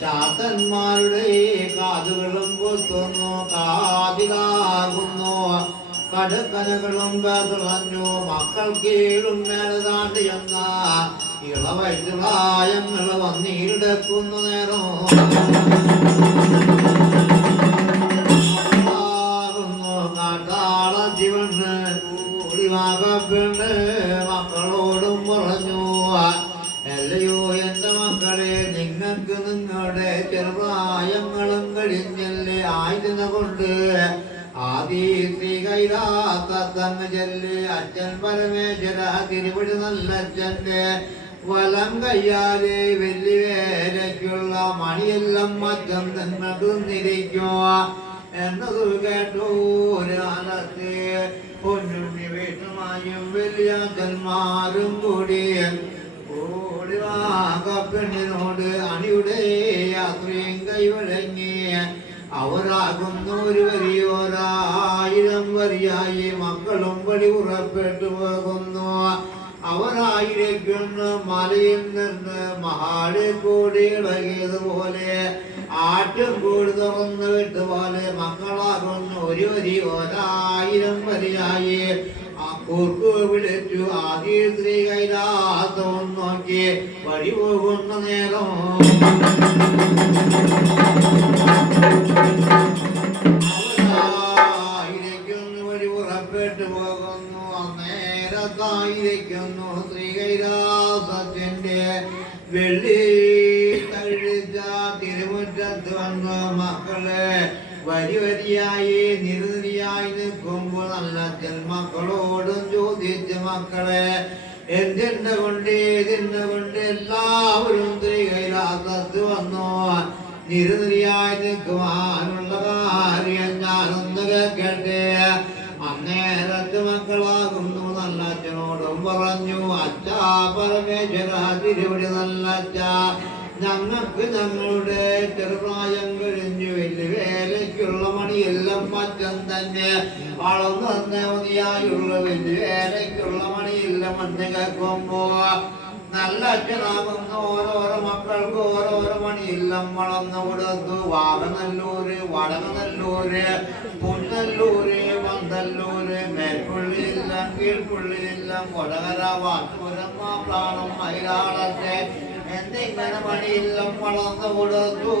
ചാത്തന്മാരുടെ കാതുകളും കുത്തുന്നു, കാതിലാകുന്നു കടുക്കനകളും പേർന്നു. മക്കൾ കീഴും മേലതാണ്ട് എന്ന ഇളവൈദ്യങ്ങളായങ്ങൾ വന്നീരെടുക്കുന്നു നേരം കാട്ടാള ജീവന് കൂടിവാകപ്പെണ്. മക്കളോടും പറഞ്ഞു, അല്ലയോ എന്റെ മക്കളെ, നിങ്ങൾക്ക് നിങ്ങളുടെ ചെറുപ്രായങ്ങളും കഴിഞ്ഞല്ലേ. ആയതിനെ കൊണ്ട് ആദി ശ്രീ കൈലാസത്തങ്ങ് ചെല്ല്. അച്ഛൻ പരമേശ്വര തിരുവിടി നല്ലച്ഛന്റെ വലം കയ്യാലെ വെല്ലുവേലയ്ക്കുള്ള മണിയെല്ലാം മറ്റം നിങ്ങൾക്ക് നിരിക്കുക എന്നത് കേട്ടു. കാലത്ത് പൊന്നുണ്ണി വീട്ടുമായും വലിയ അച്ഛന്മാരും കൂടി പെണ്ണിനോട് അണിയുടെ യാത്രയും കൈവഴങ്ങി അവരാകുന്നു ഒരു വരിയോരായിരം വരിയായി മക്കളും വഴി പുറപ്പെട്ടു പോകുന്നു. അവരായിരിക്കുന്ന മലയിൽ നിന്ന് മഹാട് കൂടി ഇളകിയതുപോലെ ആറ്റും കൂടി തുറന്നു വിട്ടുപോലെ മക്കളാകുന്നു ഒരു വരിയോരായിരം വരിയായി കൂർക്കു വിളിച്ചു. ആദ്യ ശ്രീ കൈലാസവും നോക്കി വഴി പോകുന്ന നേരം അവരായിരിക്കുന്നു വഴി പുറപ്പെട്ടു പോകുന്നു. അന്നേരത്തായിരിക്കുന്നു ശ്രീ കൈലാസത്തിന്റെ വെള്ളി കഴിച്ച തിരുമുറ്റത്ത് വന്ന മക്കളെ വരി വരിയായി നിരനിരയായി നിൽക്കുമ്പോൾ നല്ല മക്കളോടും ചോദിച്ച മക്കളെ എന്തിന്റെ കൊണ്ട് ഇതിന്റെ കൊണ്ട് എല്ലാവരും ശ്രീ കൈലാസത്ത് വന്നു നിരനിരയായി നിൽക്കുവാനുള്ള കാര്യം ഞാനൊന്ന് കേൾക്കട്ടെ. അന്നേരത്ത് മക്കളാകുന്നു നല്ല അച്ഛനോടും പറഞ്ഞു, അച്ഛാ പരമേശ്വര തിരുവടി നല്ല അച്ഛാ, ഞങ്ങൾക്ക് ഞങ്ങളുടെ ചെറുപ്രായം കഴിഞ്ഞു വലിയ വേലയ്ക്കുള്ള മണിയെല്ലാം മറ്റം തന്നെ വളർന്നു തന്നെ മതിയായുള്ള വലിയ വേലയ്ക്കുള്ള മണിയെല്ലാം മണ്ണ് കേൾക്കുമ്പോ നല്ല അച്ഛനാകുന്ന ഓരോരോ മക്കൾക്ക് ഓരോരോ മണിയെല്ലാം വളർന്നു കൊടുത്തു. വാഗനല്ലൂര്, വടകനല്ലൂര്, പുന്നല്ലൂര്, പന്തല്ലൂര്, മേൽപ്പുള്ളിയെല്ലാം കീഴ്പുള്ളിയെല്ലാം കൊടകര, വാട്ടൂരം, മാപ്ലാണം, മൈലാളത്തെ എന്തിങ്ങനെ മണിയെല്ലാം വളർന്നു കൊടുത്തു.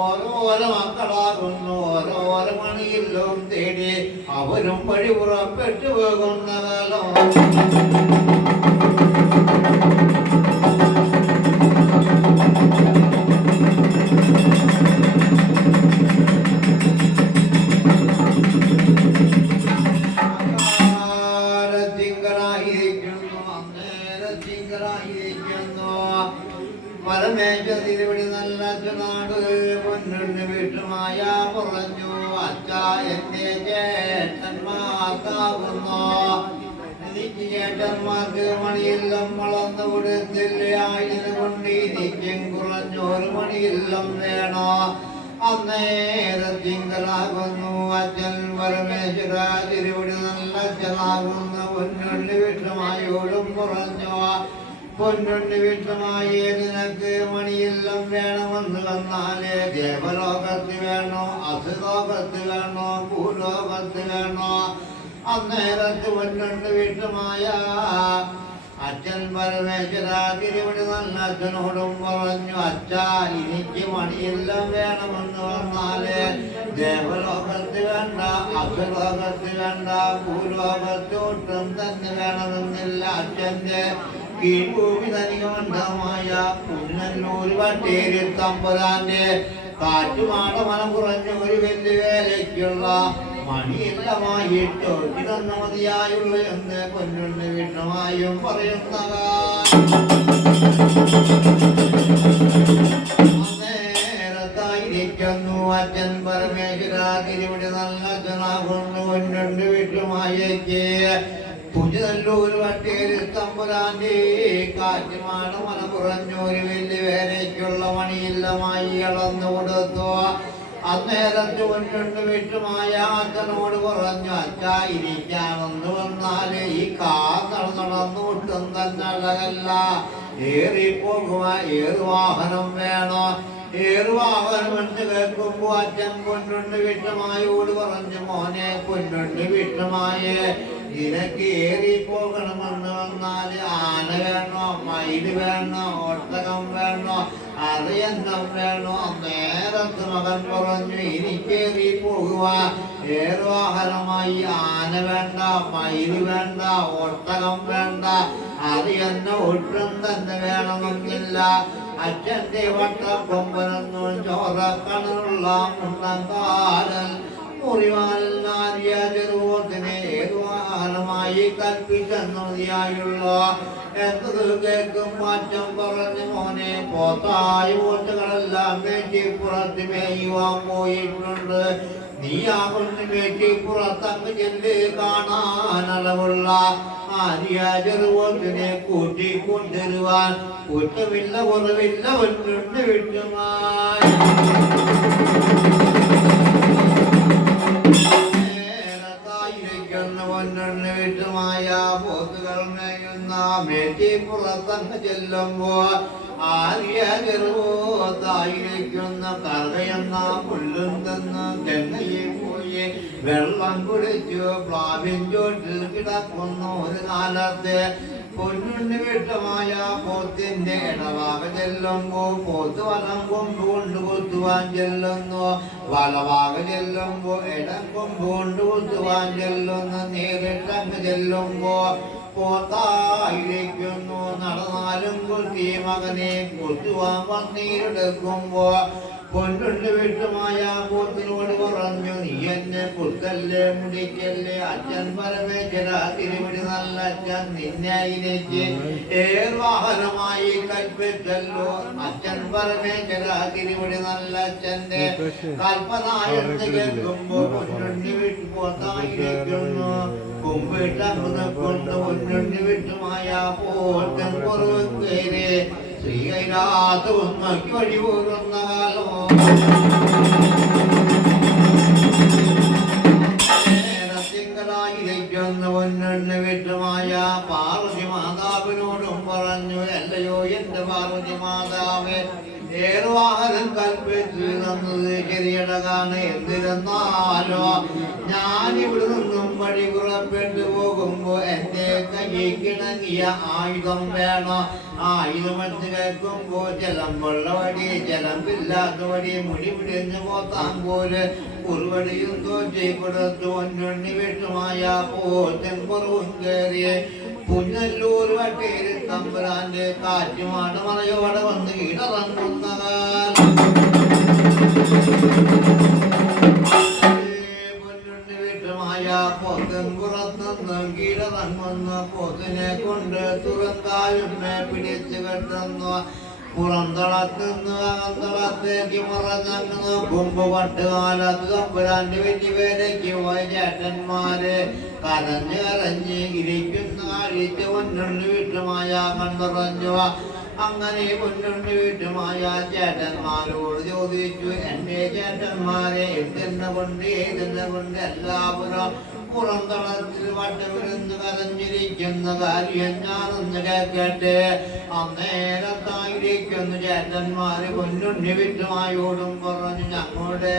ഓരോരോ മക്കളാകുന്നു ഓരോരോ മണിയെല്ലാം തേടി അവരും വഴി പുറപ്പെട്ടു പോകുന്ന കാലം പരമേശ്വര തിരുവടി നല്ല നാട് പൊന്നുണ്ണി വീട്ടുമായ പറഞ്ഞു, അച്ഛാ എന്റെ ചേട്ടന്മാർക്കാവുന്നു എനിക്ക് ചേട്ടന്മാർക്ക് മണിയെല്ലാം വളർന്നു കൊടുത്തില്ലേ. ആയതിനെ കൊണ്ട് എനിക്കും കുറഞ്ഞൊരു മണിയെല്ലാം വേണോ. അന്നേരത്തിങ്കലാകുന്നു അച്ഛൻ പരമേശ്വര തിരുവടി നല്ല അച്ഛനാകുന്ന പൊന്നുണ്ണി വീട്ടുമായോടും പറഞ്ഞു, പൊന്നുണ്ണി വീട്ടുമായി നിനക്ക് മണിയെല്ലാം വേണമെന്ന് വന്നാലേ ദേവലോകത്ത് വേണോ, അസുലോകത്ത് വേണോ, ഭൂലോകത്ത് വേണോ. അന്നേരത്ത് പൊന്നുണ്ണി വീട്ടുമായ അച്ഛൻ പരമേശ്വര തിരുവടി നല്ല അച്ഛനോടും പറഞ്ഞു, അച്ഛാ എനിക്ക് മണിയെല്ലാം വേണമെന്ന് വന്നാലേ ദേവലോകത്ത് വേണ്ട, അസുലോകത്ത് വേണ്ട, ഭൂലോകത്ത് ഒട്ടും തന്നെ വേണമെന്നില്ല. അച്ഛന്റെ കീഴ്ഭൂമി തനികമണ്ഡമായ പുന്നല്ലൂർ വട്ടേരി തമ്പുരാന്റെ കാറ്റുമാട മനം കുറഞ്ഞ ഒരു വലിയ വേലയ്ക്കുള്ള മണിയെല്ലാമായിട്ട് ഇതന്ന മതിയായുള്ള എന്ന് പൊന്നുണ്ണി വീട്ടുമായും പറയുന്ന നേരത്തായിരിക്കുന്നു അച്ഛൻ പരമേശ്വര തിരുവടി നല്ല അച്ഛനാകുന്നു പൊന്നുണ്ണി വീട്ടുമായേക്ക് പുതിയല്ലൂർ വട്ടേരി തമ്പുരാന്റെ കാറ്റുമാണ് മന കുറഞ്ഞൊരു വലിയ വേലയ്ക്കുള്ള മണിയില്ലമായി ഇളന്നു കൊടുത്തു. അന്നേരത്ത് പൊന്നുണ്ണി വീട്ടുമായ അച്ഛനോട് പറഞ്ഞു, അച്ഛാ ഇരിക്കാണെന്ന് വന്നാല് ഈ കാർ നടന്നു ഒട്ടും തന്നെ അഴകല്ല. ഏറിപ്പോകുവാൻ ഏറുവാഹനം വേണോ? ഏറുവാഹനം എന്ന് കേൾക്കുമ്പോ അച്ഛൻ പൊന്നുണ്ട് വിട്ടമായോട് പറഞ്ഞു, മോനെ പൊന്നുണ്ട് വിട്ടമായേ, നിനക്ക് ഏറിപ്പോകണമെന്ന് വന്നാൽ ആന വേണോ, മയില് വേണോ, ഒട്ടകം വേണോ, അറിയന്നം വേണോ? നേരത്ത് മകൻ പറഞ്ഞു, എനിക്കേറി പോകുക ഏറുവാഹനമായി ആന വേണ്ട, മയില് വേണ്ട, ഒട്ടകം വേണ്ട, അറിയന്ന ഒട്ടും തന്നെ വേണമെന്നില്ല. അച്ഛന്റെ വട്ടക്കൊമ്പനൊന്നും ചോറക്കണുള്ള മുണ്ടങ്കാലൻ മുറിവാലിൽ നാരിയ ചെറുവോട്ടിനെ ഏതുവാഹനമായി കൽപ്പിച്ചെന്നതിയായുള്ള എന്നത് കേൾക്കും അച്ഛൻ പറഞ്ഞു, മോനെ പോത്തായി വോട്ടുകളെല്ലാം മേച്ചിപ്പുറത്ത് മേയുവാൻ പോയിട്ടുണ്ട്. നീ ആ കൊണ്ട് മേച്ചിപ്പുറത്തങ്ങ് ചെല്ല്, കാണാനളവുള്ള ആര്യ ചെറുവോട്ടിനെ കൂട്ടിക്കൊണ്ടിരുവാൻ കുറ്റമില്ല കുറവില്ല ഒന്നുണ്ട് വിട്ടുമായി. പൊന്നുണ്ട് വിട്ടുമായ പോത്തുകൾ മേയുന്ന മേച്ചിപ്പുറത്തങ്ങ് ചെല്ലുമ്പോ ആര്യ ചെറുതായിരിക്കുന്ന കറകയെന്ന പുല്ലും തന്ന് ഗംഗയിൽ പോയി വെള്ളം കുടിച്ചു പ്ലാവിൻ ചോട്ടിൽ കിടക്കുന്ന ഒരു കാലത്ത് പൊന്നുണ്ണി വിട്ടമായ പോത്തിന്റെ ഇടവാക ചെല്ലുമ്പോ പോത്ത് വലം കൊണ്ടുകൊണ്ട് കുത്തുവാൻ ചെല്ലുന്നു, വലവാക ചെല്ലുമ്പോ ഇടം കൊണ്ടുകൊണ്ട് കുത്തുവാൻ ചെല്ലുന്നു. നേരിട്ടങ്ങ് ചെല്ലുമ്പോ പോത്തായിരിക്കുന്നു. നടന്നാലും കുത്തി മകനെ കുത്തുവാൻ വന്നീരെടുക്കുമ്പോ പൊന്നുണ്ട് വിട്ടുമായ പോത്തിനോട് പറഞ്ഞു, നീ എന്നെ കുത്തല്ലേ മുടിക്കല്ലേ, അച്ഛൻ പരമേശ്വര തിരുവിടി നല്ല അച്ഛൻ നിന്നെ എനിക്ക് ഏർവാഹനമായി കൽപ്പിച്ചല്ലോ. അച്ഛൻ പരമേശ്വര തിരുവിടി നല്ല അച്ഛന്റെ കൽപ്പന എന്ന് കേൾക്കുമ്പോ പൊന്നുണ്ടി വിട്ടു പോത്തായിരിക്കുന്നു. കുമ്പിട്ടന്ന് കൊണ്ട് പൊന്നുണ്ടി വിട്ടുമായ പോറ്റൻ കുറവ് കയറി ശ്രീകൈലാസ ഉമ്മയ്ക്ക് വഴി പോകുന്ന കാലം തിങ്കളായിരിക്കുന്ന പൊന്നുണ്ണി വിട്ടുമായ പാർവതി മാതാവിനോടും പറഞ്ഞു, അല്ലയോ എന്റെ പാർവതി മാതാവേ, ഏറുവാഹനം കൽപ്പിച്ചു തന്നത് ശരിയടകാണ്. എന്തിരുന്നാലോ ഞാനിവിടെ നിന്നും വഴി പുറപ്പെട്ടു പോകുമ്പോ എന്റെ കയ്യിൽ കിണങ്ങിയ ആയുധം വേണോ? ആയുധമെന്ന് കേൾക്കുമ്പോ ജലമുള്ള വടി, ജലമില്ലാത്ത വടി, മുടി പിടിഞ്ഞു പോത്താൻ പോലെ ഉൾവടിയും തോറ്റി കൊടുത്തു. പൊന്നുണ്ണി വിട്ടുമായ പോറ്റൻ കുറവും കയറിയ പുന്നല്ലൂർ വട്ടേരി തമ്പുരാന്റെ കാറ്റുമാണ് മറയോടെ വന്ന് ഇടറങ്ങുന്ന കാലം. പൊന്നുണ്ണി വിട്ടുമായ പോത്തൻ പുറത്തുനിന്ന് കീഴറങ്ങുന്ന പോത്തിനെ കൊണ്ട് തുറങ്കാലുമേ പിടിച്ചു കെട്ടുന്നു. പുറന്തളത്തുനിന്ന് അകന്തളത്തേക്ക് മറഞ്ഞങ്ങ് നോക്കുമ്പോ പട്ടുകാലത്ത് തമ്പുരാന്റെ വലിയവേലയ്ക്ക് പോയ ചേട്ടന്മാര് കരഞ്ഞ് കരഞ്ഞ് ഇരിക്കുന്ന കാഴ്ച പൊന്നുണ്ണി വിട്ടുമായ കണ്ടറിഞ്ഞു. അങ്ങനെ പൊന്നുണ്ണി വിട്ടുമായ ചേട്ടന്മാരോട് ചോദിച്ചു, എന്റെ ചേട്ടന്മാരെ എന്തെന്നെ കൊണ്ട് ഏതെന്നെ കൊണ്ട് എല്ലാവരും പുറന്തളത്തിൽ വട്ടവിരുന്ന് കരഞ്ഞിരിക്കുന്ന കാര്യം ഞാനൊന്ന് കേൾക്കട്ടെ. അന്നേരത്തായിരിക്കുന്നു ചേട്ടന്മാര് പൊന്നുണ്ണി വിട്ടുമായോടും പറഞ്ഞു, ഞങ്ങളുടെ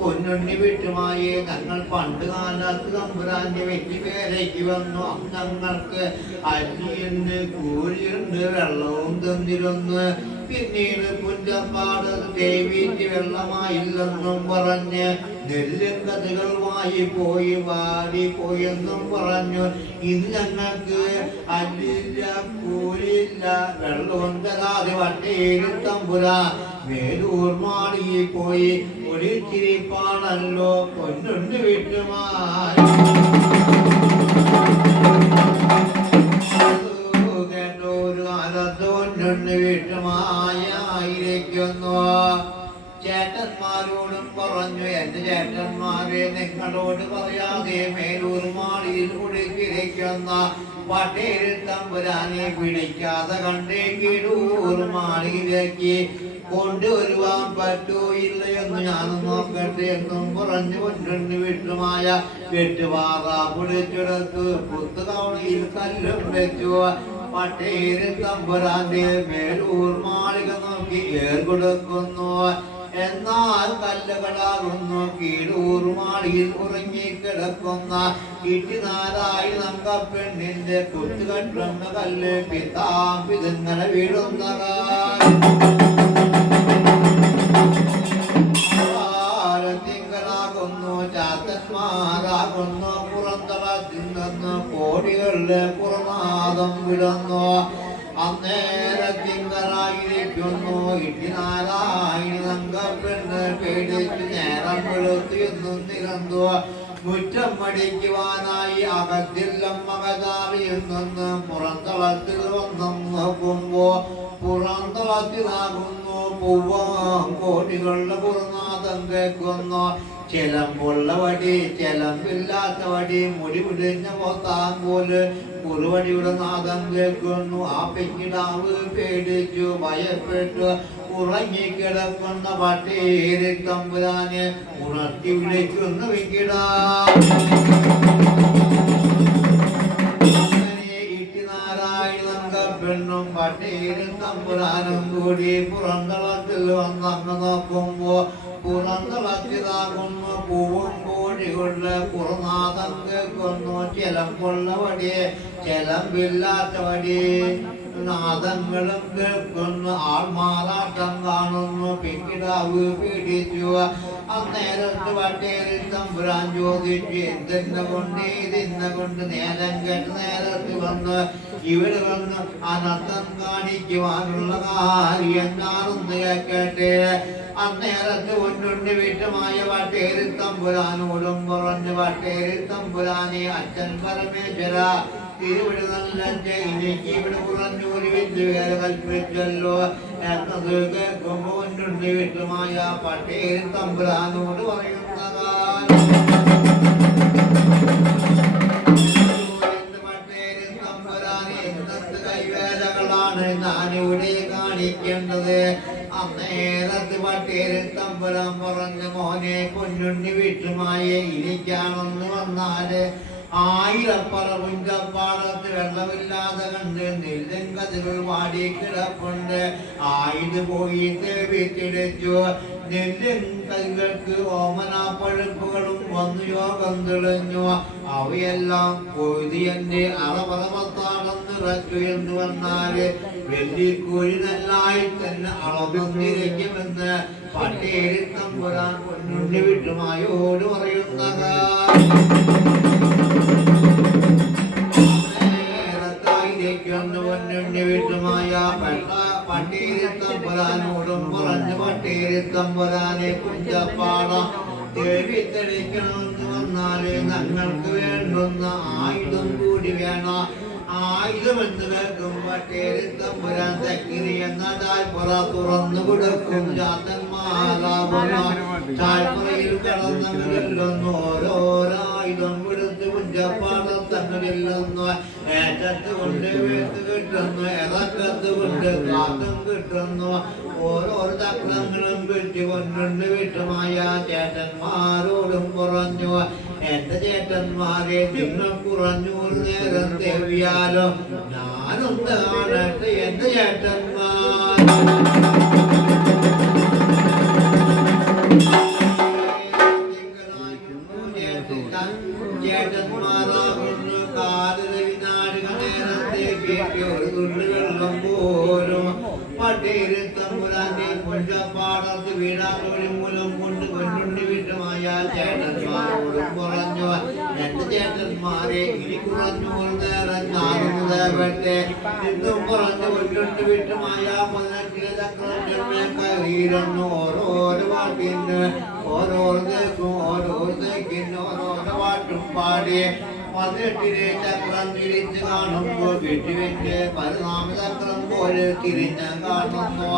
പൊന്നുണ്ണി വിട്ടുമായി ഞങ്ങൾ പണ്ട് കാലത്ത് തമ്പുരാന്റെ വെറ്റിവേലയ്ക്ക് വന്നു. ഞങ്ങൾക്ക് അരിയുണ്ട്, കൂലിയുണ്ട്, വെള്ളവും തന്നിരുന്നു. പിന്നീട് പുഞ്ചപ്പാട് ദേവീക്ക് വെള്ളമായില്ലെന്നും പറഞ്ഞ് നെല്ലും കഥകളുമായി പോയി വാടിപ്പോയെന്നും പറഞ്ഞു. ഇത് ഞങ്ങൾക്ക് അല്ലില്ല, കൂലിയില്ല, വെള്ളവും തരാതെ വട്ടേരി തമ്പുരാ വേലൂർ മാളിയിൽ പോയി ഒളിച്ചിരിപ്പാണല്ലോ പൊന്നുണ്ണി വിട്ടുമായി. കേട്ടൊരു കാലത്ത് പൊന്നുണ്ണി വിട്ടുമായിരിക്കുന്നു. ചേട്ടന്മാരോടും പറഞ്ഞു, എന്റെ ചേട്ടന്മാരെ നിങ്ങളോട് പറയാതെ മേലൂർ മാളിയിൽ കുടിച്ചിരിക്കുന്ന പട്ടേരി തമ്പുരാനെ പിടിക്കാതെ കണ്ടേ കീഴൂർ മാളിയിലേക്ക് കൊണ്ടുവരുവാൻ പറ്റൂ ഇല്ലയെന്ന് ഞാൻ നോക്കട്ടെ എന്നും പറഞ്ഞു പൊന്നുണ്ണി വിട്ടുമായ വെട്ടുപാറ പിടിച്ചെടുത്ത് പുത്തുകവണിയിൽ കല്ലും വെച്ചു. പട്ടേരിൽ തമ്പുരാന്റെ മേലൂർ മാളിക നോക്കി ഏർ കൊടുക്കുന്നു. എന്നാൽ കല്ലുകളാകുന്നു കീഴൂർ മാളിയിൽ ഉറങ്ങിക്കിടക്കുന്ന ഇട്ടിനാരായി പെണ്ണിന്റെ കുത്തുകെട്ടുന്ന കല്ല് പിതാപിതങ്ങനെ വീഴുന്ന തിങ്കളാകുന്നു ചാത്തന്മാരാകുന്നു പുറന്തളത്തിൽ നിന്ന് കോടികളുടെ പുറനാദം വിടുന്നു. അന്നേരത്തിങ്കറായിരിക്കുന്നു ഇട്ടിനാരായി പെണ്ണ് പേടിച്ച് നേരം വെളുത്തിയെന്നും നിരന്തോ മുറ്റം മടിക്കുവാനായി അകത്തില്ലം മകതാറിയിൽ നിന്ന് പുറന്തളത്തിൽ വന്നും നോക്കുമ്പോ പുറന്തളത്തിലാകുന്നു പൂവം കോടികളുടെ പുറനാദം കേൾക്കുന്നു. ചിലമ്പുള്ള വടി ചിലമ്പില്ലാത്ത വടി മുടി പിടിഞ്ഞ പോത്താൻ പോലെ കുറുവടിയുടെ നാദം കേൾക്കുന്നു. ആ പെക്കിടാവ് പേടിച്ചു ഭയപ്പെട്ടു ഉറങ്ങിക്കിടക്കുന്ന പട്ടേരി തമ്പുരാനെ ഉണർത്തി വിളിക്കുന്നു വെക്കിടാ. പെണ്ണും പട്ടേരി തമ്പുരാനും കൂടി പുറന്തളത്തിൽ വന്നങ്ങ് നോക്കുമ്പോ പുറന്തളത്തിലാകുന്നു പൂവും കോഴികളുടെ പുറനാദം കേൾക്കുന്നു. ചിലമ്പുള്ള വടി ചിലമ്പില്ലാത്ത വടി നാദങ്ങളും കേൾക്കുന്നു. ആൾമാറാട്ടം കാണുന്നു. പെക്കിടാവ് പീഡിച്ചു. അന്നേരത്ത് പട്ടേരി തമ്പുരാൻ ചോദിച്ചു എന്തെന്നെ കൊണ്ട് ഇതിന്നെ കൊണ്ട് നേരം കേട്ട് നേരത്ത് വന്ന് ഇവിടെ വന്ന് അനർത്ഥം കാണിക്കുവാനുള്ള കാര്യം ഞാനൊന്ന് കേട്ടെ. അന്നേരത്ത് ഒന്നുണ്ട് വീട്ടുമായ പട്ടേരി തമ്പുരാനോടും പറഞ്ഞു പട്ടേരി തമ്പുരാനെ അച്ഛൻ പരമേശ്വര തിരുവിട നല്ല എനിക്ക് ഇവിടെ കുറഞ്ഞൊരു വിദ്യ വേറെ കൽപ്പിച്ചല്ലോ എന്നത് കേൾക്കുമ്പോ ഒന്നുണ്ട് വീട്ടുമായ പട്ടേരി തമ്പുരാനോട് പറയുന്നതാണ്. പട്ടേരി തമ്പുരാനെ എന്ത് കൈവേലകളാണ് ഞാനിവിടെ കാണിക്കേണ്ടത്? അന്നേരത്ത് പട്ടേരി തമ്പുരാൻ പറഞ്ഞു മോനെ പൊന്നുണ്ണി വീട്ടുമായ ഇരിക്കാണെന്ന് വന്നാല് ആയിരപ്പറവുഞ്ചപ്പാടത്ത് വെള്ളമില്ലാതെ കണ്ട് നെല്ലും കതിരുൾ വാടി കിടപ്പുണ്ട്. ആയത് പോയി വിത്തിടിച്ചു. നെല്ലും കൈകൾക്ക് ഓമനാപ്പഴുപ്പുകളും വന്നു യോഗം തെളിഞ്ഞു. അവയെല്ലാം കൊയ്തി എന്റെ അളപറമത്താണെന്ന് റച്ചു എന്ന് വന്നാല് വെള്ളിക്കൂലി നെല്ലായി തന്നെ അളന്നിരിക്കുമെന്ന് പട്ടേരി തമ്പുരാൻ പൊന്നുണ്ണി വീട്ടുമായോട് പറയുന്നത്. പൊന്നുണ്ണി വീട്ടുമായ പട്ടേരി തമ്പുരാനോടും പറഞ്ഞു പട്ടേരി തമ്പുരാനെ കുഞ്ചപ്പാട ദേവി തെളിക്കണമെന്ന് വന്നാല് ഞങ്ങൾക്ക് വേണ്ടുന്ന ആയുധം കൂടി വേണം. ആയുധമെന്ന് കേൾക്കും പട്ടേരി തമ്പുരാൻ തക്കിരി എന്ന താൽപ്പുറ തുറന്നു കൊടുക്കും. ചാത്തന്മാരാകുന്ന താൽപ്പുറയിൽ കടന്നു ഓരോരായുധം കൊടുത്ത് കുഞ്ചപ്പാടത്തങ്ങളില്ലെന്ന് ഏറ്റത്ത് കൊണ്ട് വീട്ട് കിട്ടുന്നു. ഇറക്കത്ത് കൊണ്ട് കാത്തും കിട്ടുന്നു. ഓരോരോ ചക്രങ്ങളും കിട്ടി പൊന്നുണ്ട് വീട്ടുമായ ചേട്ടന്മാരോടും പറഞ്ഞു എന്റെ ചേട്ടന്മാരെ നിങ്ങൾ കുറഞ്ഞു ഒരു നേരം തെവിയാലോ ഞാനൊന്ന് കാണട്ടെ എന്റെ ചേട്ടന്മാർ. ചേട്ടന്മാരാകുന്നു കാലിനാടുകൾ നേരത്തേക്ക് ഒരു തുള്ളി വെള്ളം പോലും പട്ടേരി തമ്പുരാന്റെ കുഞ്ചപ്പാടത്ത് വീടാനൊരു മൂലം കൊണ്ട് പൊന്നുണ്ണി വീട്ടുമായ ചേട്ടന്മാരോടും പറഞ്ഞു എന്റെ ചേട്ടന്മാരെ ഇനി കുറഞ്ഞു ഒരു നേരം ഞാനൊന്ന് ദേവട്ടെ ഇന്നും പറഞ്ഞു പൊന്നുണ്ണി വീട്ടുമായ 18 ചക്രം കയറിയിരുന്നു. ഓരോരോ പാട്ടിന് ഓരോരുത്തേക്കും ഓരോരുത്തേക്കിന് ഓരോരോ പാട്ടും പാടി 18 ചക്രം തിരിച്ച് കാണുമ്പോൾ വെട്ടിവെച്ച് 14 ചക്രം പോലെ തിരിഞ്ഞ് കാണുന്നു.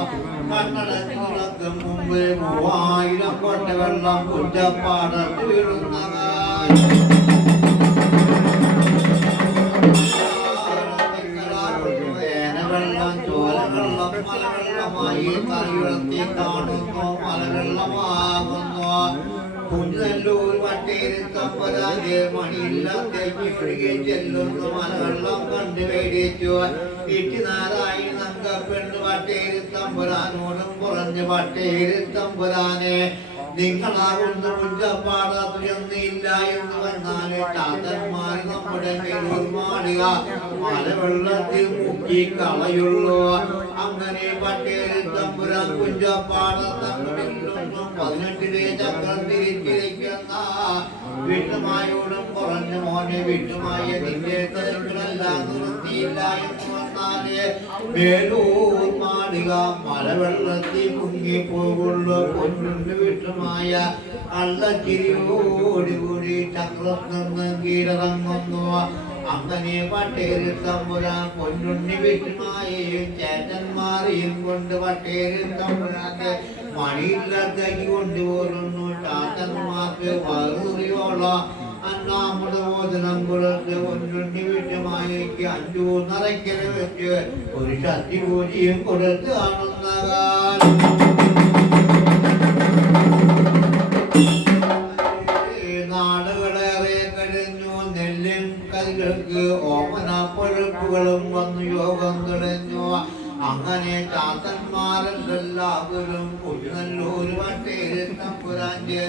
കണ്ണടക്കും മുമ്പ് 3000 കൊട്ട വെള്ളം കുഞ്ചപ്പാടത്ത് വീഴുന്നതായി. വേനവെള്ളം ചോലവെള്ളം മലവെള്ളമായി കരയുയർത്തി കാണുന്നു. മലവെള്ളമാകുന്നു കുഞ്ഞല്ലൂർ വട്ടേരി തമ്പരാന്റെ മണിയില്ലാത്തേക്ക് ചെല്ലുന്ന മലവെള്ളം കണ്ടു വേടിച്ചു ഇട്ടിനാരായി നങ്കപ്പെണ്ണ് വട്ടേരി തമ്പുരാനോടും കുറഞ്ഞ് വട്ടേരി തമ്പുരാനെ നിങ്ങളാകുന്ന മുഞ്ചപ്പാടാത്തുയൊന്നില്ല എന്ന് വന്നാല് ചാത്തന്മാർ നമ്മുടെ മേലൂർ മാടുക മലവെള്ളത്തിൽ മുക്കി കളയുള്ളൂ അങ്ങനെ വട്ടേരി തമ്പുരാൻ കുഞ്ചപ്പാടം തങ്ങളിലൊന്നും 18 ചക്രം തിരിച്ചിരിക്കുന്ന വീട്ടുമായോടും കുറഞ്ഞ മോനെ വീട്ടുമായ നിന്റെ തലങ്ങളെല്ലാം നിർത്തിയില്ല എന്ന് വന്നാല് മേലൂർ മാടുക മലവെള്ളത്തിൽ മുങ്ങിപ്പോകുള്ളൂ പൊന്നുണ്ട് വീട്ടുമായ അള്ളച്ചിരിയോടുകൂടി ചക്രം നിന്ന് കീഴടങ്ങുന്നു അങ്ങനെ വട്ടേരി തമ്പുരാൻ പൊന്നുണ്ണി വീട്ടുമായെയും ചേട്ടന്മാരെയും കൊണ്ട് വട്ടേരി തമ്പുരാന്റെ മണിയില്ലാത്തേക്ക് കൊണ്ടുപോകുന്നു ചാത്തന്മാർക്ക് വറുറിയോളം അന്നാമത് മോചനം കൊടുത്ത് പൊന്നുണ്ണി വീട്ടുമായയ്ക്ക് 5 നിറയ്ക്കൽ വെച്ച് ഒരു ശക്തി പൂജയും കൊടുത്ത് കാണുന്ന കാലം നാടുകളേറെ കഴിഞ്ഞു നെല്ലും കതികൾക്ക് ഓമനപ്പഴുപ്പുകളും വന്നു യോഗം തെളിഞ്ഞു അങ്ങനെ ചാത്തന്മാരെല്ലാവരും കുഞ്ഞല്ലൂർ വട്ടേരി തമ്പുരാന്റെ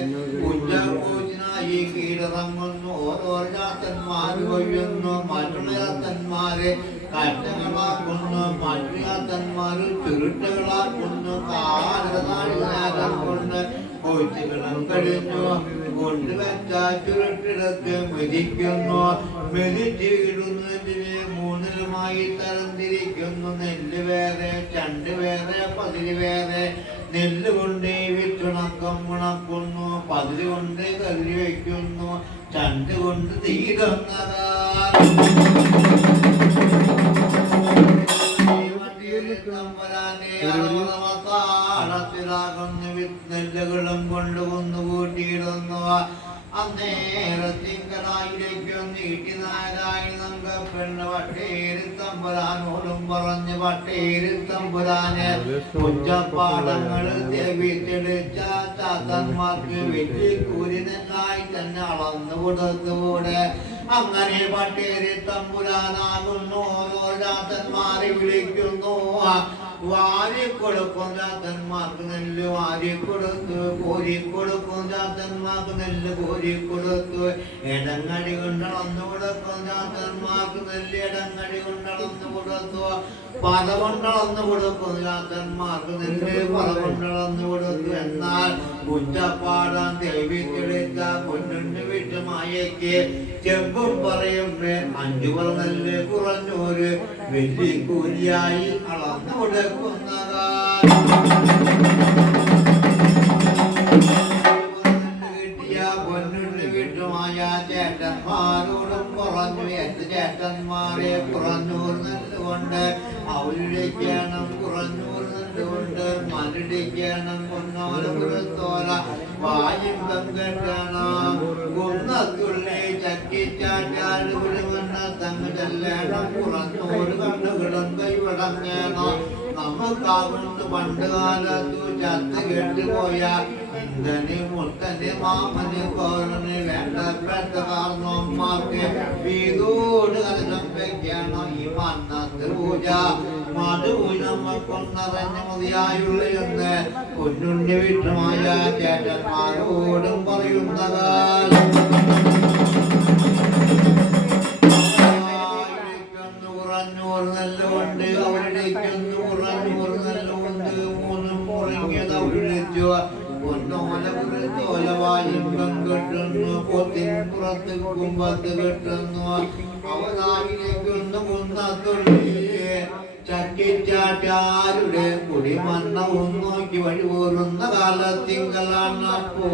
കുഞ്ഞായി കീഴടങ്ങുന്നു ഓരോ ചാത്തന്മാർ കൊയ്യുന്നു മറ്റുള്ള ചാത്തന്മാരെ കറ്റകളാക്കുന്നു മറ്റു ചാത്തന്മാര് ചുരുട്ടുകളാക്കുന്നു കാലനാളിനേരം കൊണ്ട് കൊയ്ത്തുകളും കഴിഞ്ഞു കൊണ്ടുവച്ച ചുരുട്ടിടത്ത് മെതിക്കുന്നു മെതിച്ചിടുന്നതിന് 3 തരംതിരിക്കുന്നു നെല്ല് വേറെ ചണ്ട് വേറെ പതിര് വേറെ നെല്ല് കൊണ്ട് വിത്തുണക്കം ഉണക്കുന്നു പതിര് കൊണ്ട് കരുതി വയ്ക്കുന്നു ചണ്ട് കൊണ്ട് തീരുന്ന നെല്ലുകളും കൊണ്ട് കൊന്നുകൂട്ടിയിടുന്നു അന്നേരത്തിങ്കലായിലേക്ക് നീട്ടിനായതായി നങ്കപ്പെണ്ണ് വട്ടേരി തമ്പുരാനോടും പറഞ്ഞ് വട്ടേരി തമ്പുരാന് പുഞ്ചപ്പാടങ്ങൾ തെളിച്ച ചാത്തന്മാർക്ക് വെറ്റിക്കൂരിനായി തന്നെ അളന്നു കൊടുത്തുകൂടെ അങ്ങനെ വട്ടേരി തമ്പുരാനാകുന്നു ഓരോ ചാത്തന്മാരെ വിളിക്കുന്നു വാരിക്കൊടുക്കും ചാത്തന്മാർക്ക് നെല്ല് വാരിക്കൊടുത്തു കോരിക്കൊടുക്കും ചാത്തന്മാർക്ക് നെല്ല് കോരിക്കൊടുത്തു ഇടങ്ങടി കൊണ്ടളന്നു കൊടുക്കും ചാത്തന്മാർക്ക് നെല്ല് ഇടങ്ങടി കൊണ്ടളന്നു കൊടുത്തു പല കൊണ്ടളന്നു കൊടുക്കും ചാത്തന്മാർക്ക് നെല്ല് പല കൊണ്ടളന്നു കൊടുത്തു എന്നാൽ കുഞ്ചപ്പാടാൻ തെളിവിച്ചെടുത്ത പൊന്നുണ്ട് വീട്ടുമായയ്ക്ക് ചെമ്പും പറയുമ്പേ 5 പറ നെല്ല് കുറഞ്ഞൊരു വലിയ കൂലിയായി അളന്നു കിട്ടിയ പൊന്നുണ്ണി വീട്ടുമായ ചേട്ടന്മാരോടും കുറഞ്ഞു എന്റെ ചേട്ടന്മാരെ കുറഞ്ഞൂർ നെല്ലുകൊണ്ട് അവരിടിക്കണം കുറഞ്ഞൂർ നെല്ലുകൊണ്ട് മരടിക്കണം പൊന്നോല വായിമ്പം കെട്ടണം കുന്നത്തുള്ളി ചക്കിച്ചാറ്റാലുകൾ വന്ന തങ്ങ് ചെല്ലണം കുറഞ്ഞൂർ കണ്ണുകളും കൈവടങ്ങണം നമുക്കാവുന്ന പണ്ട് കാലത്തു ചത്ത് കെട്ടുപോയ ഇന്ധന് മുത്തന് മാമന് കോരന് വേണ്ടപ്പെട്ട കാരണവന്മാർക്ക് വീതോട് കലകം വെക്കണം ഈ മന്നത്ത് പൂജ മധു നമ്മക്കൊന്നറിഞ്ഞ മതിയായുള്ള എന്ന് പൊന്നുണ്ണി വീട്ടുമായ ചേട്ടന്മാരോടും പറയുന്ന കാലം കുറഞ്ഞൂർ നെല്ലുകൊണ്ട് അവരുടേക്കൊന്ന് കുറഞ്ഞൂർ നെല്ലുകൊണ്ട് 3 മുറിങ്ങിയത് അവരുടേച്ചു പൊന്നോല കുറിച്ചോല വായിമ്പം കെട്ടുന്നു പൊത്തിൻ പുറത്ത് കുമ്പത്ത് കെട്ടുന്നു അവനായിലേക്കൊന്ന് കുന്നത്തുള്ളി ചക്കിച്ചാറ്റാരുടെ കുടിമണ്ണവും നോക്കി വഴി പോരുന്ന കാലത്തിങ്കളാണ് അപ്പോ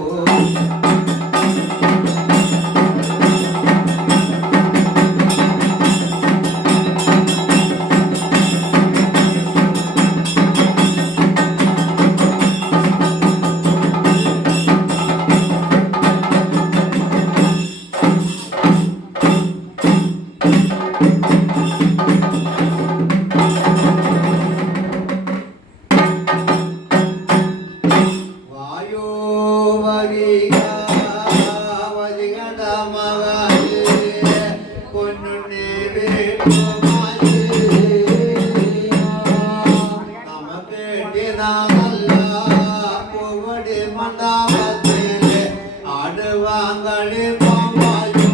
Maria. കേട്ടിനാമല്ല പൂവടി മണ്ഡപത്തിലെ ആടുവാങ്കളി പാവായോ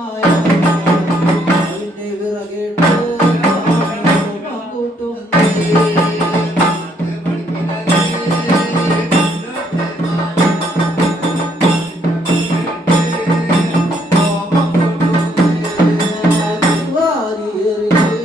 ശിവായ